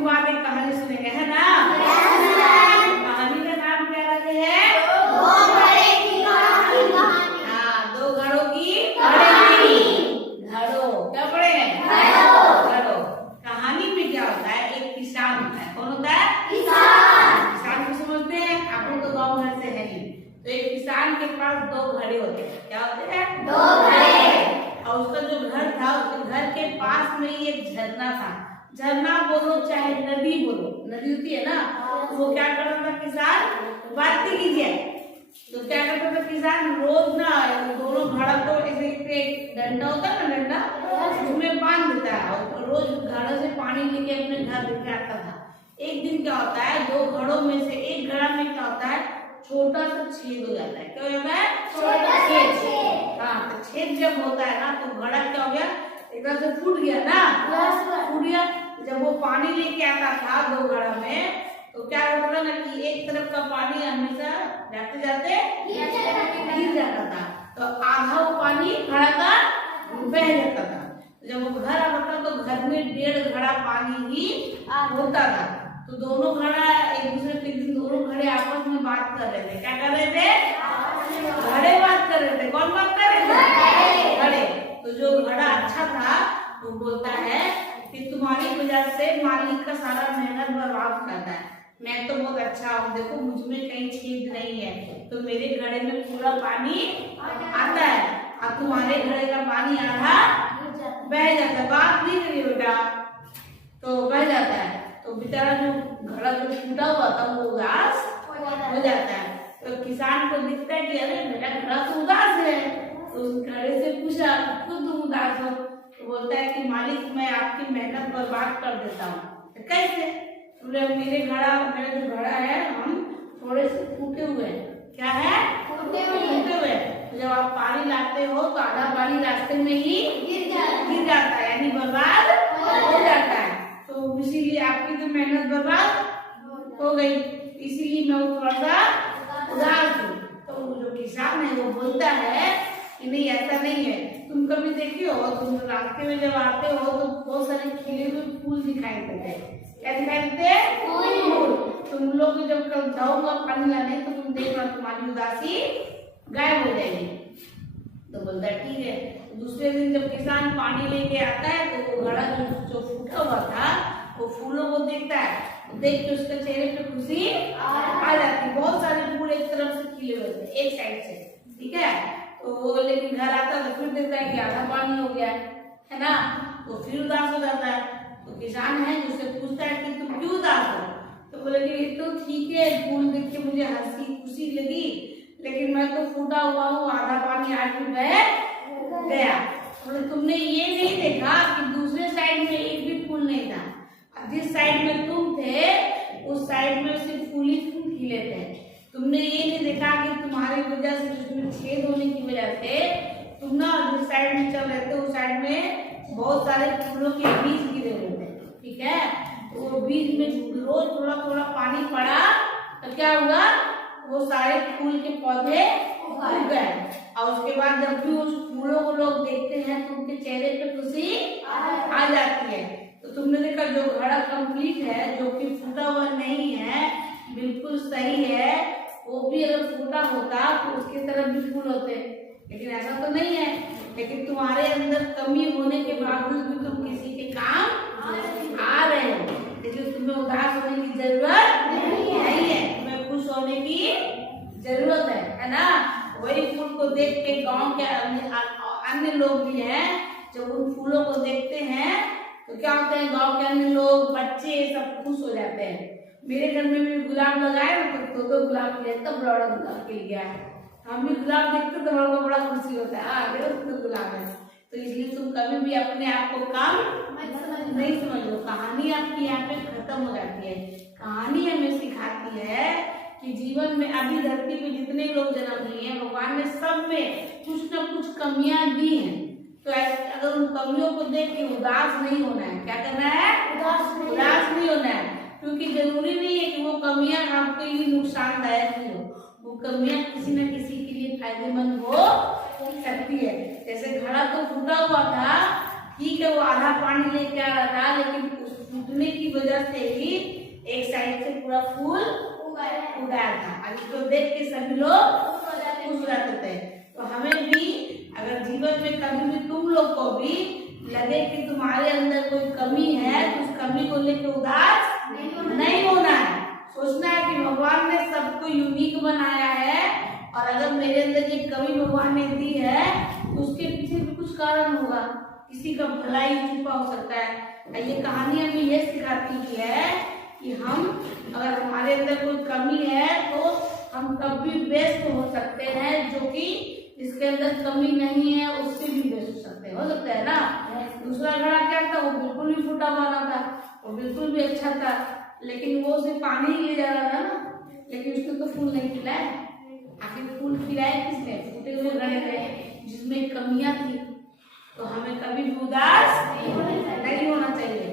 दिन बाद एक कहानी सुनेंगे, है ना? कहानी का नाम क्या रखे है? दो घड़े की कहानी। हाँ, दो घड़ों की घड़ों, क्या पढ़े हैं? घड़ों। कहानी में क्या होता है? एक किसान होता है। कौन होता है? किसान को समझते हैं? आप लोग तो गाँव घर से है ही। तो एक किसान के पास दो घड़े होते हैं। क्या होते हैं? दो घड़े। और उसका जो घर था, उसके घर के पास में ही एक झरना था। झरना बोलो चाहे नदी बोलो, नदी होती है ना, तो वो क्या करता था किसान? बात कीजिए। तो क्या करता था किसान? रोज ना दोनों घड़ा को ऐसे एक डंडा होता है ना, डंडा, उसमें बांध देता है और रोज घड़ा से पानी लेके अपने घर लेके आता था। एक दिन क्या होता है, दो घड़ों में से एक घड़ा में क्या होता है, छोटा सा छेद हो जाता है। क्या हो जाता है? छोटा छेद। हाँ, तो छेद जब होता है ना, तो घड़ा क्या हो गया, एकदम से फूट गया ना, फूट गया। जब वो पानी लेके आता था दो घड़ा में, तो क्या होता था ना कि एक तरफ का पानी हमेशा जाते जाते गिर जाता था, तो आधा वो पानी घड़ा का बह जाता था। जब वो घर आता था तो घर में 1.5 घड़ा पानी ही होता था। तो दोनों घड़ा एक दूसरे के दिन दोनों घड़े आपस में बात कर रहे थे। क्या कर रहे थे? घड़े बात कर रहे थे। कौन बात कर रहे थे? घड़े। तो जो घड़ा अच्छा था वो बोलता है कि तुम्हारी वजह से मालिक का सारा मेहनत बर्बाद हो जाता है। मैं तो बहुत अच्छा हूँ, देखो मुझ में कहीं छेद नहीं है, तो मेरे घड़े में पूरा पानी आता है और तुम्हारे घड़े का पानी आधा बह जाता है। बात नहीं करिए बेटा, तो बह जाता है। तो बेचारा जो घड़ा जो टूटा हुआ था वो उदास हो जाता है। तो किसान को दिखता है कि अरे मेरा घड़ा तो उदास है। तो उस घड़े से पूछा, खुद तुम उदास हो? तो बोलता है कि मालिक मैं आपकी मेहनत बर्बाद कर देता हूँ। तो कैसे? मेरे जो घड़ा है हम थोड़े से फूटे हुए हैं। क्या है? फूटे हुए। तो जब आप पानी लाते हो तो आधा पानी रास्ते में ही गिर जाता है, यानी बर्बाद हो जाता है। तो इसीलिए आपकी तो मेहनत बर्बाद हो गई, इसीलिए मैं थोड़ा सा उदास हूँ। तो जो किसान है वो बोलता है कि नहीं ऐसा नहीं है। तुम कभी देखे हो, तुम रास्ते में जब आते हो तो बहुत सारे खिले हुए फूल दिखाई देते हैं। क्या दिखाई देते हैं? फूल। तुम लोग जब कल जाओगे पानी लाने तो तुम देखना तुम्हारी उदासी गायब हो जाएगी। तो बोलता है ठीक है। दूसरे दिन जब किसान पानी लेके आता है तो वो घड़ा जो फूटा हुआ था वो फूलों को देखता है, देख के उसके चेहरे पे खुशी आ जाती है। बहुत सारे फूल एक तरफ से खिले हुए थे, एक साइड से, ठीक है। तो वो लेकिन घर आता है तो फिर देखता है कि आधा पानी हो गया है ना, तो फिर उदास हो जाता है। तो किसान है जिससे पूछता है कि तुम क्यों उदास हो? तो बोले कि ये तो ठीक है, फूल देख के मुझे हंसी खुशी लगी, लेकिन मैं तो फूटा हुआ हूँ, आधा पानी आज भी बह गया। बोले तुमने ये नहीं देखा कि दूसरे साइड में एक भी फूल नहीं था, जिस साइड में तुम थे उस साइड में सिर्फ फूल ही फूल खिले थे। तुमने ये नहीं देखा कि तुम्हारी वजह से जिसमें छेद होने की वजह से तुम ना जिस साइड में चल रहे थे उस साइड में बहुत सारे फूलों के बीज गिरे हुए थे, ठीक है। तो वो बीज में रोज थोड़ा थोड़ा पानी पड़ा तो क्या हुआ, वो सारे फूल के पौधे उग गए। और उसके बाद जब भी उस फूलों को लोग देखते हैं तो उनके चेहरे पे खुशी आ जाती है। तो तुमने देखा जो घड़ा कंप्लीट है, जो कि फूटा हुआ नहीं है, बिल्कुल सही है, वो भी अगर फूटा होता तो उसकी तरफ भी फूल होते, लेकिन ऐसा तो नहीं है। लेकिन तुम्हारे अंदर कमी होने के बावजूद भी तुम किसी के काम आ रहे हो, लेकिन तुम्हें उदास होने की जरूरत नहीं है, तुम्हें खुश होने की जरूरत है ना। वही फूल को देख के गांव के अन्य लोग भी हैं, जब उन फूलों को देखते हैं तो क्या होते हैं, गांव के अन्य लोग बच्चे सब खुश हो जाते हैं। मेरे घर में भी गुलाब लगाए तो गुलाब खिले, तब बड़ा गुलाब खिल गया है। हम भी गुलाब देखते तो बड़ा बड़ा खुशी होता है, तो गुलाब है। तो इसलिए तुम कभी भी अपने आप को कम नहीं समझो। कहानी आपकी यहाँ पे खत्म हो जाती है। कहानी हमें सिखाती है कि जीवन में अभी धरती पे जितने लोग जन्म लिए हैं, भगवान ने सब में कुछ न कुछ कमियां दी हैं। तो अगर उन कमियों को देख के उदास नहीं होना है। क्या करना है? उदास नहीं होना है, क्योंकि जरूरी नहीं है कि वो कमियां आपके लिए नुकसानदायक ही हो। वो कमियां किसी न किसी के लिए फायदेमंद हो सकती है। जैसे घड़ा तो फूटा हुआ था, ठीक है, वो आधा पानी लेके आ रहा था, लेकिन उस फूटने की की वजह से ही एक साइड से पूरा फूल उगाया था। अब इसको देख के सभी लोग खुश रहते थे। तो हमें भी अगर जीवन में कभी भी तुम लोग को भी लगे कि तुम्हारे अंदर कोई कमी है तो उस कमी को लेकर उदास नहीं होना है। सोचना है कि भगवान ने सबको यूनिक बनाया है और अगर मेरे अंदर ये कमी भगवान ने दी है तो उसके पीछे भी कुछ कारण होगा, किसी का भलाई छुपा हो सकता है। ये कहानी हमें ये सिखाती है कि हम अगर हमारे अंदर कोई कमी है तो हम तब भी बेस्ट हो सकते हैं, जो कि जिसके अंदर कमी नहीं है उससे भी बेस्ट हो सकते हैं, हो सकता है ना। दूसरा घड़ा क्या था, वो बिल्कुल भी फूटा वाला था, वो बिल्कुल भी अच्छा था, लेकिन वो सिर्फ पानी ही ले जा रहा था ना, लेकिन उसने तो फूल नहीं खिलाया। आखिर फूल खिलाए किसने? फूटे हुए घड़े थे जिसमें कमियां थी। तो हमें कभी उदास नहीं होना चाहिए।